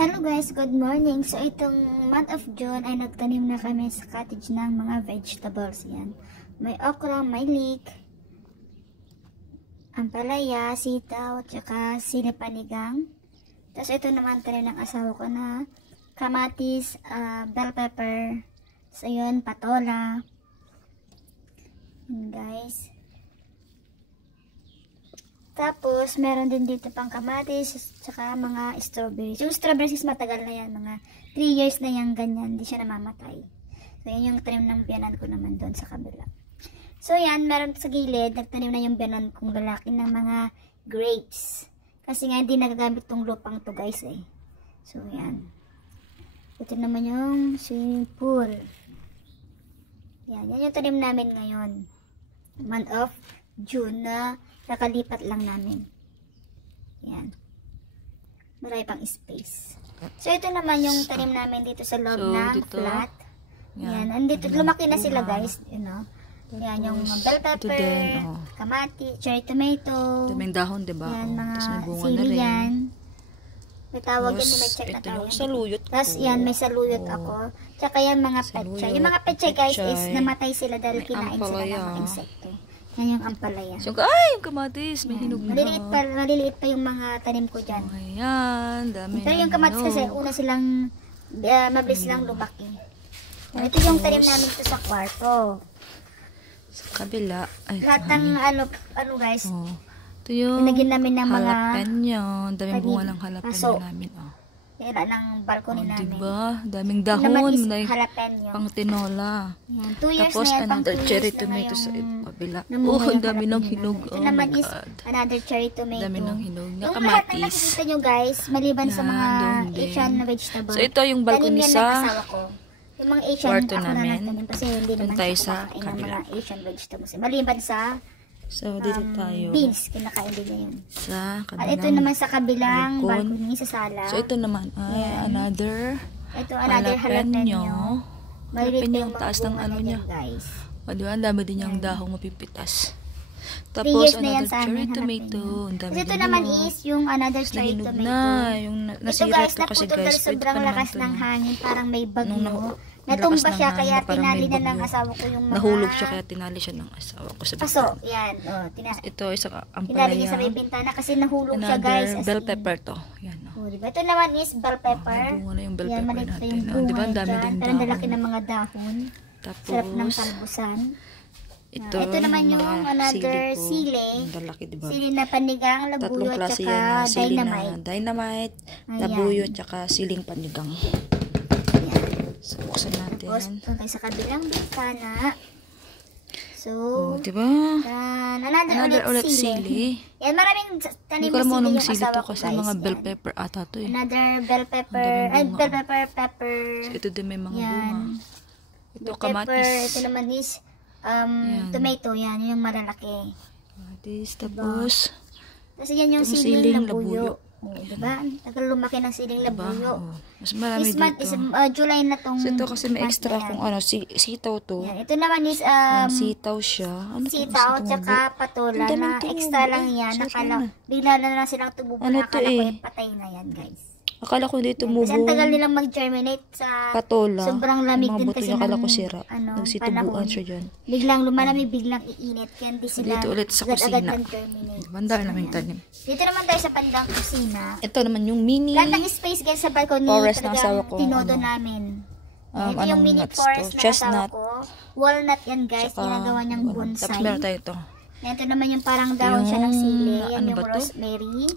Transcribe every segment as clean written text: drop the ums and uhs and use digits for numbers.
Hello guys, good morning. So itong month of June ay nagtanim na kami sa cottage ng mga vegetables. Yan. May okra, may leek, ampalaya, sitaw, tsaka sili panigang. Tapos ito naman tanim ng asawa ko na kamatis, bell pepper, so yun, patola. Yan guys. Tapos, meron din dito pang kamatis, tsaka mga strawberries. Yung strawberries is matagal na yan, mga 3 years na yan, ganyan, hindi siya namamatay. So, yan yung tanim ng biyanan ko naman doon sa kabila. So, yan, meron sa gilid, nagtanim na yung biyanan kong lalaki ng mga grapes. Kasi nga, hindi nagagamit tong lupang to guys eh. So, yan. Ito naman yung swimming pool. Yan yung tanim namin ngayon. Month of June na kakalipat lang namin. Yan. Marami pang space. So, ito naman yung tanim namin dito sa loob ng dito, flat. Yan. Andito, lumaki na sila guys. You know. Yan, yung bell pepper, din, kamati, cherry tomato. Daming dahon, diba? Yan, mga sili yan. May tawag yan, may check na tawag. Saluyot. Tapos yan, may saluyot ako. Tsaka yan, mga petchay. Yung mga petchay guys is namatay sila dahil kinain sila ng mga insekto. Yan yung ampalaya. So, ay, yung kamatis, may hinog na. Maliliit pa yung mga tanim ko dyan. Ayan, dami. Pero yung kamatis kasi, una silang, mabilis lang lumaki. Ito yung tanim namin ito sa kwarto. Sa kabila. Ay, lahat ng, ano guys, ito yung pinagin namin ng mga jalapeno. Daming bunga ng jalapeno namin. Yan ng balcony namin. Diba? Daming dahon. Jalapeno. Pang tinola. Yan. 2 years tapos, na yan. another cherry tomato sa kabila. Ang dami ng hinog. Ito naman is another cherry tomato. Dami ng hinog. Yung lahat na nakikita nyo guys, maliban sa mga Asian na vegetable. So, ito yung balcony sa yung mga Asian kwarto ako namin. na nagtanim kasi hindi naman tayo siya sa kumakain ng kabila. mga Asian vegetables. Maliban sa dito tayo. beans, kinakain din yun. Sa kabilang. At ito naman sa kabilang balcony sa sala. So, ito naman ay another jalapeno. Maliliit yung taas ng ano niya. Guys. O, diba? Ang dami din niyang dahong mapipitas. 3 Tapos, years na yan sa cherry amin. tomato. Kasi ito naman is yung another cherry tomato. Na, yung nasira ito to kasi guys, guys. sobrang lakas ng hangin. Parang may bagyo. Natumba siya kaya tinali na ng asawa ko yung mga... Nahulog siya kaya tinali siya ng asawa ko sa paso. Yan. Ito isang ampalaya. Tinali niya sa may bintana kasi nahulog siya guys. Bell pepper to. Yan. Diba? Ito naman is bell pepper. Bunga na yung bell yan, pepper natin. Diba? Ang dami din dahon. Lalaki ng mga dahon. Tapos, sarap ng talbusan. Ito naman yung another sili. Diba? Sili na panigang, labuyo, at saka dynamite. Dynamite, labuyo, at saka siling panigang. So, buksan natin. Tapos, tayo sa kabilang bintana. So, diba? Another ulit sili. Yan, maraming tanim na sili yung asawa ko kasi mga bell pepper ata to eh. Another bell pepper. Bell pepper. So, ito din may mga bunga. Ito kamatis. Ito naman is tomato. Yan, yung malalaki. Kamatis. Tapos, kasi yan yung siling labuyo. Diba? Tagal lumaki ng siling labuyo. Mas marami dito. Is July na tong. So, ito kasi may extra kung sitaw to. Yan. Ito naman is sitaw siya. Sitaw tsaka patola na extra lang yan. Nakala, bigla na lang silang tumubo. Nakala ko yung patay na yan guys. Akala ko dito tumubo. Kasi ang tagal nilang mag-germinate sa patola. Sobrang lamig din kasi akala ko sira. Nagsitubuan siya dyan. Biglang lumalamig, biglang iinit. Kaya hindi sila dito ulit sa kusina. Bandar namin tanim. Dito naman tayo sa panibang kusina. Ito naman yung mini. Lahat ng space guys sa balcony. Forest ng asawa ko. Tinodo namin. Ito yung mini forest na asawa ko. Walnut yan guys. Ginagawa niyang bonsai. Tapos meron tayo ito. Ito naman yung parang dahon siya ng sili. Yan yung ba to? rosemary.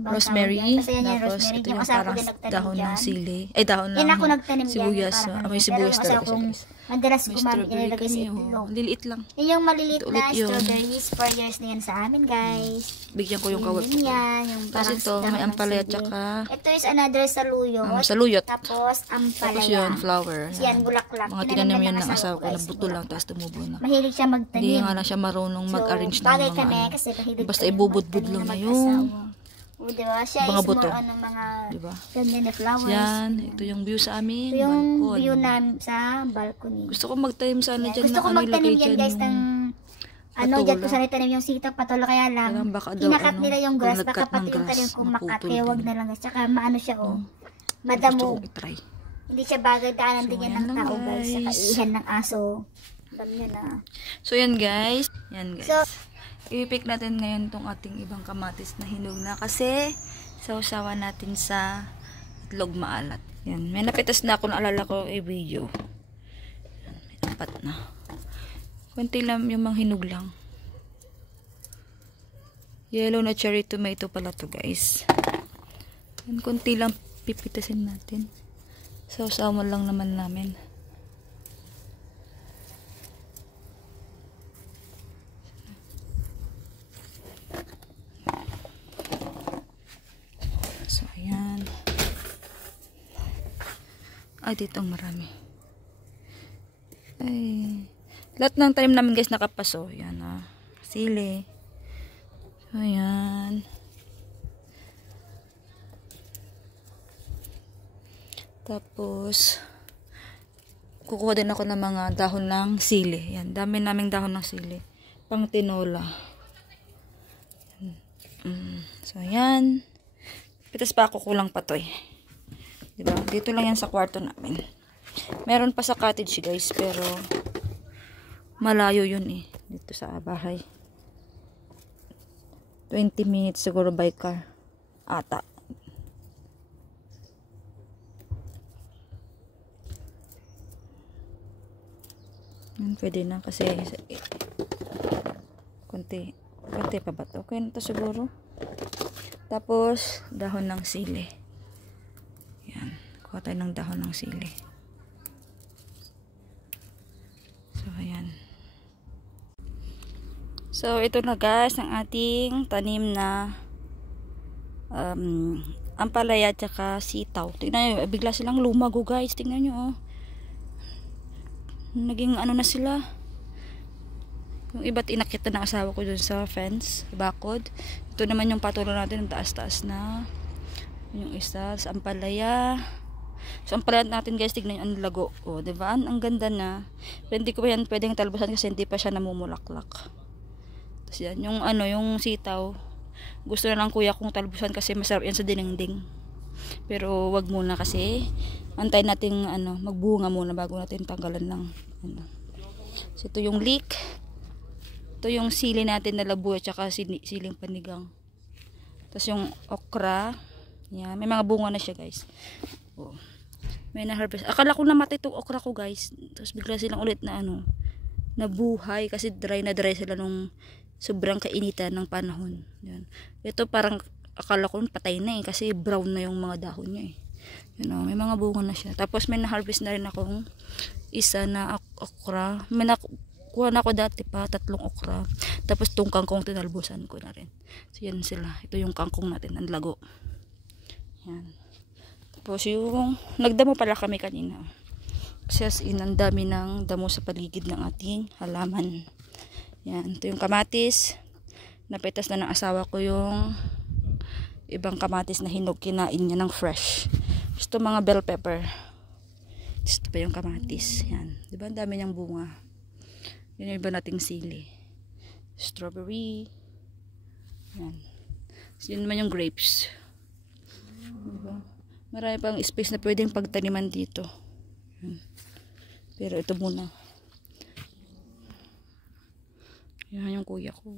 Rosemary. Kasi yan yung Tapos rosemary. ito Yung yung asawa ko parang din nagtanim dahon dyan. ng sili. Ay, dahon ng yan ako nagtanim sibuyas. May sibuyas talaga siya guys. Madalas May gumamit strawberry ilalagay sa kami. itlog. Liliit lang. Yan yung maliliit Ito na ulit yun. strawberries. 4 years na yan sa amin guys. Bigyan ko yung kawat. Yan. Yung Tapos ito, may ampalaya tsaka ito is another saluyot. saluyot. Tapos ampalaya. Tapos yun, flower. Yan, bulaklak. Mga tinanim yan ng asawa ko na buto lang tapos tumubo na. Mahilig siya magtanim. Hindi nga lang siya marunong mag-arrange ng bagay mga kami kasi mahilig basta ibubudbud lang na yun. O, diba? Siya mga is buto. mga Diba? ganyan na flowers. Yan, ito yung view sa amin. Ito yung balkon. view namin sa balcony. Gusto ko magtanim sana dyan. Gusto ko magtanim yan guys ng dyan ko sana itanim yung sitaw patola kaya lang baka daw, kinakat nila yung grass baka nagkat ng pati yung tanim grass, kumakat maputol kaya wag din. na lang guys tsaka maano siya madamo. Gusto kong itry. Hindi siya bagay daanan So, din yan yan ng lang, tao guys. Sa guys. kaihan ng aso. Alam nyo na. So, yan guys. Yan guys. So, I-pick natin ngayon tong ating ibang kamatis na hinog na kasi sausawan natin sa itlog maalat. Yan. May napitas na ako, naalala ko i-video. Yan. May apat na. Kunti lang yung mga hinog lang. Yellow na cherry tomato pala to guys. Yan. Kunti lang pipitasin natin. Sausawan lang naman namin. So, ayan. Ay, dito ang marami. Ay. Lahat ng tanim namin guys nakapaso. Yan ah. Sili. So, ayan. Tapos, kukuha din ako ng mga dahon ng sili. Yan. Dami naming dahon ng sili. Pang tinola. So, ayan. Pitas pa ako, kulang pa to eh. Diba? Dito lang yan sa kwarto namin. Meron pa sa cottage guys, pero malayo yun eh. Dito sa bahay. 20 minutes siguro by car. Ata. Pwede na kasi konti pa ba to? Okay na to siguro. Tapos, dahon ng sili. Yan. Kuha tayo ng dahon ng sili. So, ayan. So, ito na guys, ang ating tanim na ampalaya at saka sitaw. Tingnan nyo, bigla silang lumago guys. Tingnan nyo, oh. Naging ano na sila. Yung iba't inakita ng asawa ko dun sa fence, bakod. Ito naman yung patulo natin, ang taas-taas na. Yung isa, sa ampalaya. So, ampalaya natin guys, tignan nyo ang lago. O, diba? Ang ganda na. Pero hindi ko pa yan pwedeng talbusan kasi hindi pa siya namumulaklak. Tapos yan, yung ano, yung sitaw. Gusto na lang kuya kong talbusan kasi masarap yan sa dinengding. Pero wag muna kasi antayin natin ano, magbunga muna bago natin tanggalan ng ano. So, ito yung leek. Ito yung sili natin na labu at saka siling panigang. Tapos yung okra. Yan. May mga bunga na siya guys. Oh. May na-harvest. Akala ko namatay itong okra ko guys. Tapos bigla silang ulit na ano, nabuhay kasi dry na dry sila nung sobrang kainitan ng panahon. Yan. Ito parang akala ko patay na eh kasi brown na yung mga dahon niya eh. You know, may mga bunga na siya. Tapos may na-harvest na rin akong isa na okra. May kuha na ako dati pa, 3 okra. Tapos itong kangkong tinalbusan ko na rin. So yan sila. Ito yung kangkong natin, ang lago. Yan. Tapos yung nagdamo pala kami kanina. Kasi as in, ang dami ng damo sa paligid ng ating halaman. Yan. Ito yung kamatis. Napitas na ng asawa ko yung ibang kamatis na hinog. Kinain niya ng fresh. Ito mga bell pepper. Ito pa yung kamatis. Yan. Diba ang dami niyang bunga. Yun yung iba nating sili. Strawberry. Yan. So, yun naman yung grapes. Diba? Marami pang space na pwedeng pagtaniman dito. Yan. Pero ito muna. Yan yung kuya ko.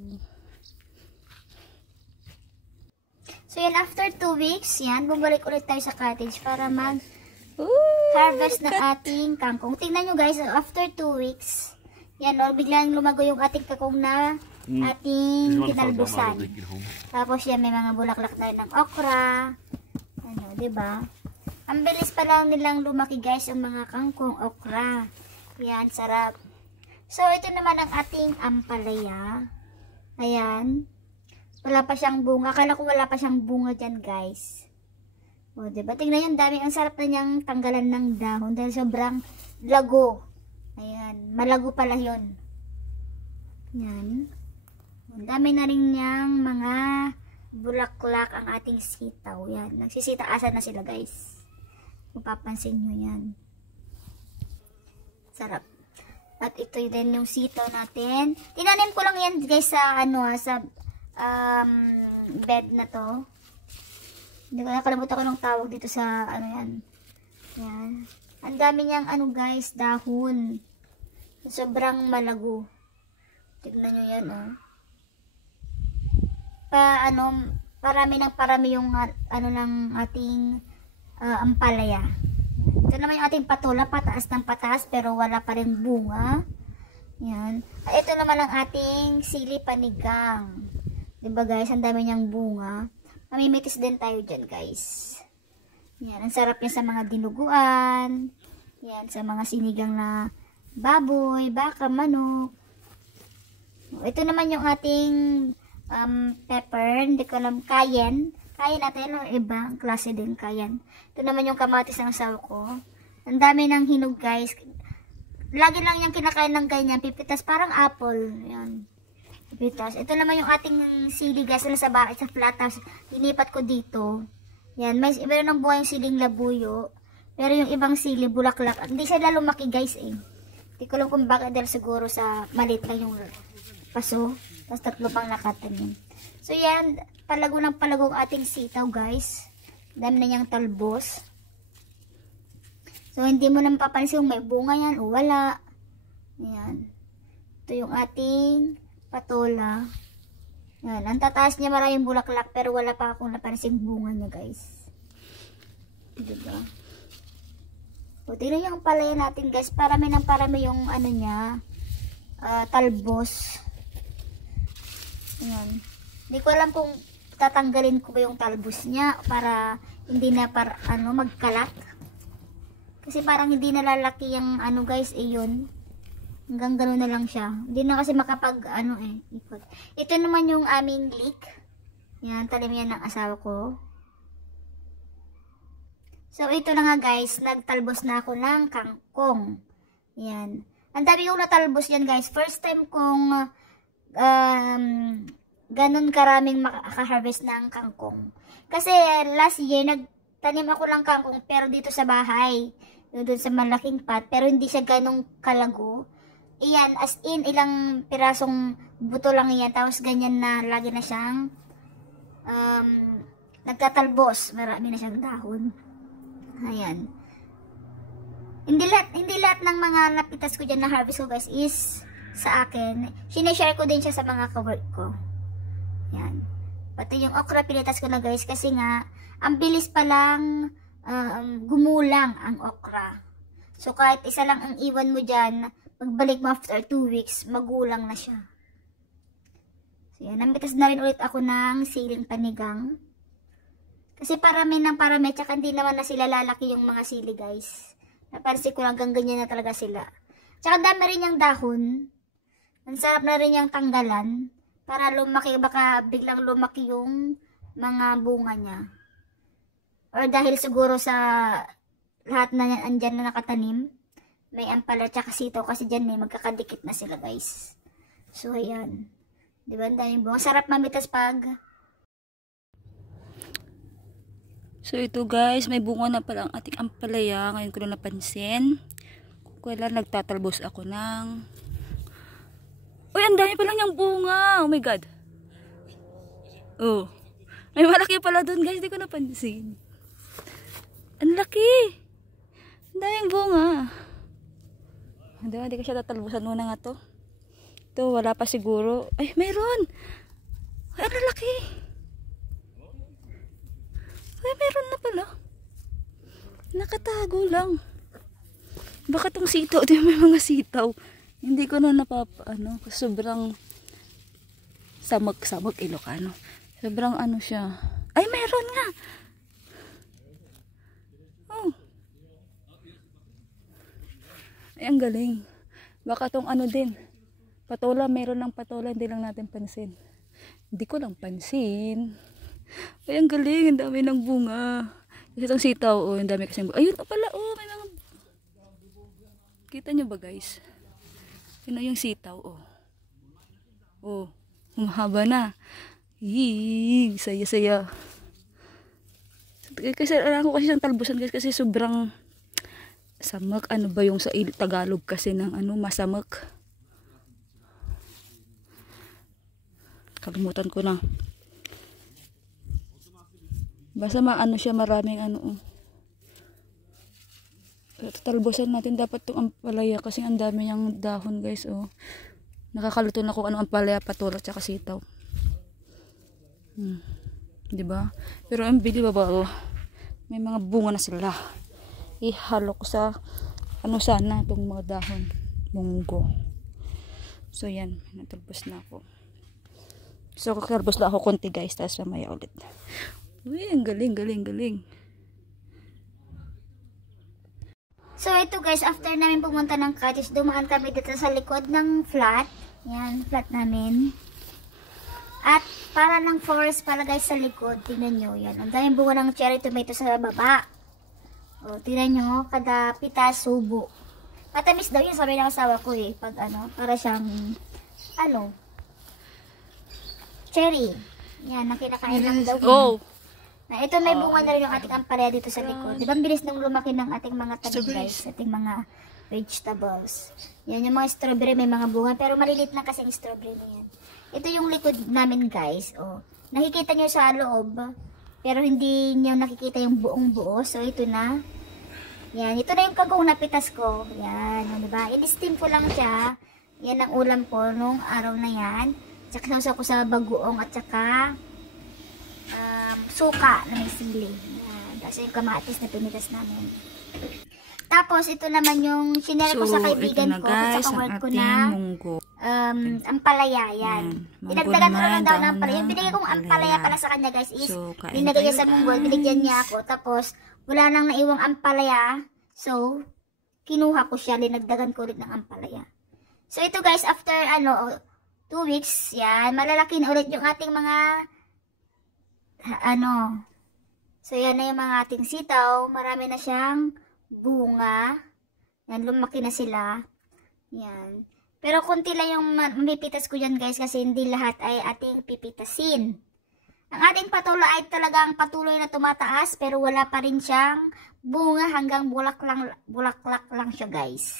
So yan, after 2 weeks, yan, bumalik ulit tayo sa cottage para mag-harvest ng ating kangkong. Tingnan nyo guys, after 2 weeks, yan o, biglang lumago yung ating kakong na ating kinalbusan. Tapos yan, may mga bulaklak na rin ng okra. Ano, diba? Ang bilis pa lang nilang lumaki guys, yung mga kangkong okra. Yan, sarap. So, ito naman ang ating ampalaya. Ayan. Wala pa siyang bunga. Akala ko wala pa siyang bunga dyan, guys. O, diba? Tingnan yung dami. Ang sarap na niyang tanggalan ng dahon dahil sobrang lago. Ayan. Malago pala yun. Yan. Ang dami na rin niyang mga bulaklak ang ating sitaw. Yan. Nagsisitaasan na sila, guys. Kung papansin nyo yan. Sarap. At ito din yung sitaw natin. Tinanim ko lang yan, guys, sa ano, sa bed na to. Hindi ko nakalimutan ko ng tawag dito sa ano yan. Yan. Ang dami niyang ano guys, dahon. Sobrang malago. Tignan nyo yan oh. Parami yung ano ng ating ampalaya. Ito naman yung ating patola, pataas ng pataas pero wala pa rin bunga. Yan. At ito naman ang ating sili panigang. Diba guys, ang dami niyang bunga. Mamimitis din tayo dyan guys. Yan, ang sarap niya sa mga dinuguan. Yan, sa mga sinigang na baboy, baka, manok. Ito naman yung ating pepper, hindi ko alam, cayenne. Cayenne natin, no? Ibang klase din cayenne. Ito naman yung kamatis ng asawa ko. Ang dami ng hinog guys. Lagi lang yung kinakain ng ganyan, pipitas, parang apple. Yan. Pipitas. Ito naman yung ating sili guys, na sa bahay, sa flat house. Inipat ko dito. Yan, meron ng buhay yung siling labuyo. Pero yung ibang sili, bulaklak. Hindi sila lumaki guys eh. Hindi ko lang kung bakit dahil siguro sa maliit lang yung paso. Tapos 3 pang nakatanim. So yan, palago ng palago ang ating sitaw guys. Dami na niyang talbos. So hindi mo na mapapansin kung may bunga yan o wala. Yan. Ito yung ating patola. Yan. Ang tataas niya maraming bulaklak pero wala pa akong napansing bunga niya guys. Diba? O tingnan yung palaya natin guys. Parami ng parami yung ano niya. Talbos. Yan. Hindi ko alam kung tatanggalin ko ba yung talbos niya para hindi na magkalat. Kasi parang hindi nalalaki yung ano guys yun. Hanggang gano'n na lang siya. Hindi na kasi makapag ikot. Ito naman yung aming leek. Yan, talim yan ng asawa ko. So ito na nga guys, nagtalbos na ako ng kangkong. Yan. Ang dami yung natalbos yan guys. First time kong ganun karaming makaharvest ng kangkong. Kasi last year nagtanim ako ng kangkong pero dito sa bahay. Doon sa malaking pot pero hindi siya ganung kalago. Iyan, as in, ilang pirasong buto lang yan. Tapos ganyan na, lagi na siyang nagtatalbos. Marami na siyang dahon. Ayan. Hindi lahat ng mga napitas ko dyan na harvest ko guys is sa akin. Sineshare ko din siya sa mga kawork ko. Ayan. Pati yung okra pinitas ko na guys kasi nga, ang bilis palang gumulang ang okra. So kahit isa lang ang iwan mo dyan, magbalik mo after 2 weeks, magulang na siya. So yan, namitas na rin ulit ako ng siling panigang. Kasi parami ng parami, tsaka hindi naman na sila lalaki yung mga sili guys. Napansin ko lang hanggang ganyan na talaga sila. Tsaka dami rin yung dahon. Ang sarap na rin yung tanggalan. Para lumaki, baka biglang lumaki yung mga bunga niya. Or dahil siguro sa lahat na andyan na nakatanim. May ampala tsaka sitaw kasi dyan magkakadikit na sila guys. So ayan. Diba ang daming bunga. Sarap mamitas pag. So ito guys, may bunga na pala ang ating ampalaya. Ngayon ko na napansin. Kung kailan nagtatalbos ako ng... Uy, ang dami palang yung bunga. Oh my god. Oh. May malaki pala dun guys. Hindi ko napansin. Ang laki. Ang daming bunga. Hindi ko siya tatalbusan muna nga to. Ito, wala pa siguro. Ay, mayroon! Ay, ang lalaki! Ay, mayroon na pala. Nakatago lang. Baka tong sitaw, di may mga sitaw. Hindi ko na kasi sobrang samag Ilocano. Sobrang siya. Ay, mayroon nga! Ay, ang galing. Baka tong din. Patola, meron ng patola. Hindi lang natin pansin. Hindi ko lang pansin. Ay, ang galing. Ang dami ng bunga. Kasi itong sitaw, ang dami kasing bunga. Ayun pala, may mga... Kita nyo ba guys? Yun yung sitaw, humahaba na. Saya-saya. Kasi alam ko kasi siyang talbusan guys kasi sobrang samak. Ano ba yung sa Tagalog kasi ng masamak? Kalimutan ko na. Basta maano siya, maraming ano. Talbosan natin dapat tong ampalaya kasi ang dami niyang dahon guys. Oh. Nakakaluto na kung ano ampalaya, patulo, tsaka sitaw. Diba? Pero ang believable, may mga bunga na sila. Ihalo ko sa ano sana itong mga dahon. Munggo. So yan, natalbos na ako. So kakalbos lang ako konti guys, tapos mamaya ulit. Uy, ang galing, galing, galing. So ito guys, after namin pumunta ng cottage, dumaan kami dito sa likod ng flat. Yan, flat namin. At para ng forest pala guys sa likod, tingnan nyo yan. Ang daming bunga ng cherry tomato sa baba. O, tingnan nyo, kada pitas, subo. Matamis daw yun, sabi ng asawa ko eh. Pag ano, para siyang, ano, cherry. Yan, ang kinakain lang daw. Oh! Na ito may bunga na rin yung ating ampalaya dito sa likod. Di ba ang bilis nang lumaki ng ating mga tanim guys, ating mga vegetables. Yan yung mga strawberry, may mga bunga, pero malilit na kasing strawberry na yan. Ito yung likod namin guys. Oh. Nakikita nyo sa loob, pero hindi nyo nakikita yung buong buo. So ito na. Yan, ito na yung kagong napitas ko. Yan, diba? In-steam ko lang siya. Yan ang ulam ko nung araw na yan. Tsaka sausaw ko sa bagoong at tsaka suka na may sili. Yan. Kasi yung kamatis na pinitas namin. Tapos, ito naman yung sinare ko sa kaibigan ko. Guys, sa work ko na ampalaya. Yan. Dinagdagan ko lang daw ng ampalaya. Yung binigay kong ampalaya pala sa kanya guys is binigay niya sa munggol. Binigyan niya ako. Tapos, wala nang naiwang ampalaya. So, kinuha ko siya. Dinagdagan ko ulit ng ampalaya. So, ito guys, after 2 weeks, yan, malalaki na ulit yung ating mga so yan na yung mga ating sitaw, marami na siyang bunga, yan, lumaki na sila, yan, pero konti lang yung mapipitas ko dyan guys, kasi hindi lahat ay ating pipitasin. Ang ating patuloy ay talagang patuloy na tumataas, pero wala pa rin siyang bunga, hanggang bulaklak lang siya guys.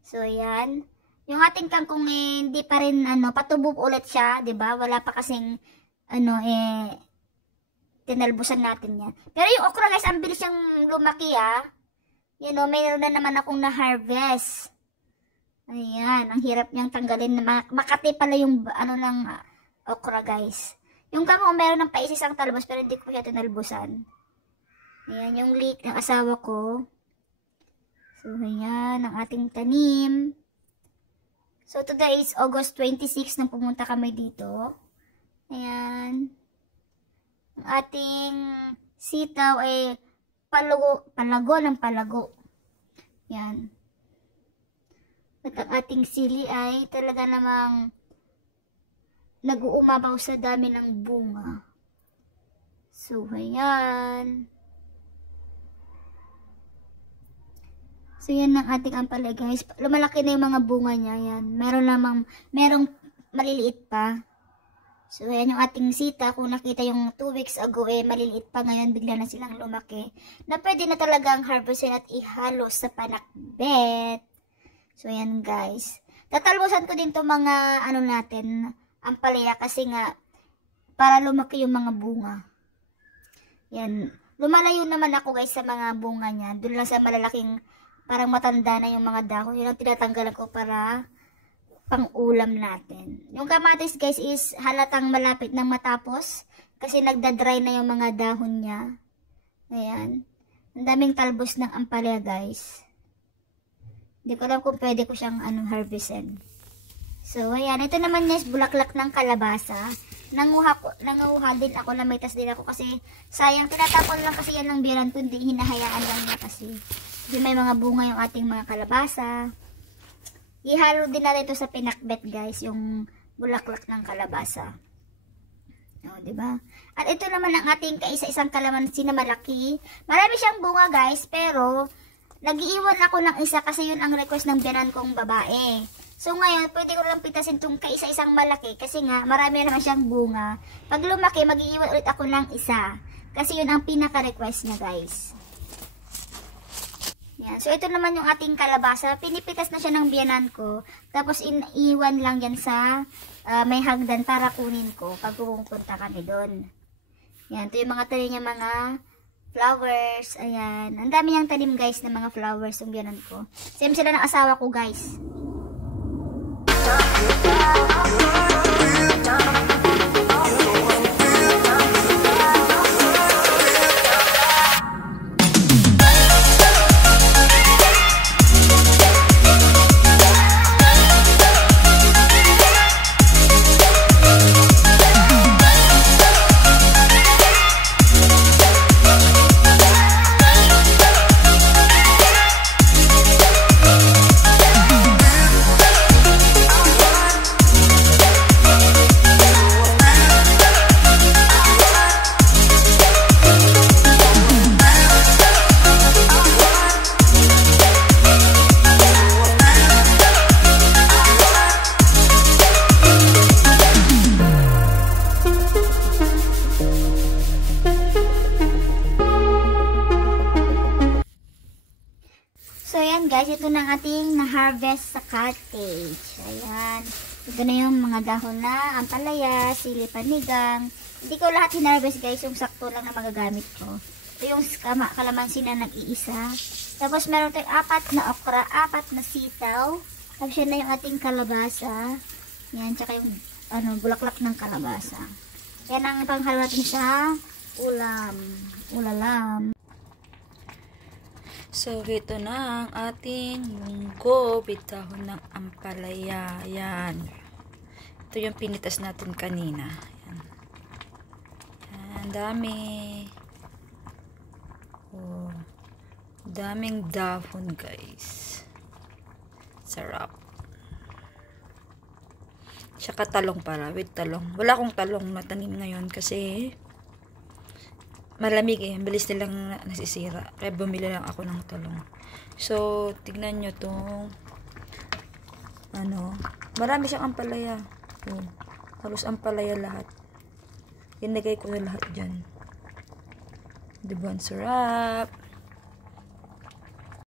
So yan, yung ating kangkong hindi pa rin patubog ulit siya, 'di ba? Wala pa kasing tinalbusan natin 'yan. Pero yung okra guys, ang bilis siyang lumaki ah. Mayroon na naman akong na-harvest. Ayan, ang hirap niyang tanggalin, makati pala yung ng okra guys. Yung kangkong meron ng paisisang talbos pero hindi ko siya tinalbusan. Ayan, yung leek ng asawa ko. So ayan, ang ating tanim. So, today is August 26 nang pumunta kami dito. Ayan. Ang ating sitaw ay palago ng palago. Ayan. At ang ating sili ay talaga namang nag-uumabaw sa dami ng bunga. So, ayan. So, yan ang ating ampalaya guys. Lumalaki na yung mga bunga niya. Yan. Merong maliliit pa. So, yan yung ating sita. Kung nakita yung 2 weeks ago, maliliit pa. Ngayon, bigla na silang lumaki. Na pwede na talagang harvestin at ihalo sa panakbet. So, yan guys. Tatalbusan ko din to mga, natin, ampalaya. Kasi nga, para lumaki yung mga bunga. Yan. Lumalayo naman ako guys sa mga bunga niya. Doon lang sa malalaking parang matanda na yung mga dahon. Yun ang tinatanggalan ko para pang-ulam natin. Yung kamatis guys is halatang malapit nang matapos. Kasi nagda-dry na yung mga dahon niya. Ayan. Ang daming talbos ng ampalaya guys. Hindi ko alam kung pwede ko siyang harvestin. So ayan. Ito naman guys, bulaklak ng kalabasa. Nanguha din ako, namitas din ako kasi sayang. Tinatapon lang kasi yan ng biran kundi hinahayaan lang niya kasi. Kasi may mga bunga yung ating mga kalabasa. Ihalo din natin ito sa pinakbet guys, yung bulaklak ng kalabasa. O, diba? At ito naman ang ating kaisa-isang kalamansi na malaki. Marami siyang bunga guys, pero nag-iiwan ako ng isa kasi yun ang request ng biyanan kong babae. So ngayon, pwede ko lang pitasin itong kaisa-isang malaki kasi nga marami naman siyang bunga. Pag lumaki, mag-iiwan ulit ako ng isa. Kasi yun ang pinaka-request niya guys. Yan. So, ito naman yung ating kalabasa. Pinipitas na siya ng biyanan ko. Tapos, iwan lang yan sa may hagdan para kunin ko pag pupunta kami doon. Yan, ito yung mga tanim niya, mga flowers. Ayan. Ang dami niyang tanim guys na mga flowers yung biyanan ko. Same sila ng asawa ko guys. So, ayan guys, ito na ang ating na-harvest sa cottage. Ayan. Ito na yung mga dahon na ampalaya, sili panigang. Hindi ko lahat hinarvest guys, yung sakto lang na magagamit ko. Ito yung kalamansi na nag-iisa. Tapos meron tayong 4 na okra, 4 na sitaw. Tapos yan na yung ating kalabasa. Yan, tsaka yung bulaklak ng kalabasa. Yan ang panghalo natin sa ulam. Ulalam. So, ito na ang ating munggo, bitahon ng ampalaya. Yan. Ito yung pinitas natin kanina. Yan. Yan, dami. Oh, daming dahon, guys. Sarap. Tsaka talong para, with talong. Wala akong talong na tanim ngayon kasi malamig eh, bilis nilang nasisira. Kaya bumili lang ako ng talong. So, tignan nyo tong marami siyang ampalaya. Oh, halos ampalaya lahat. Inagay ko na lahat dyan. Diba, ang sarap.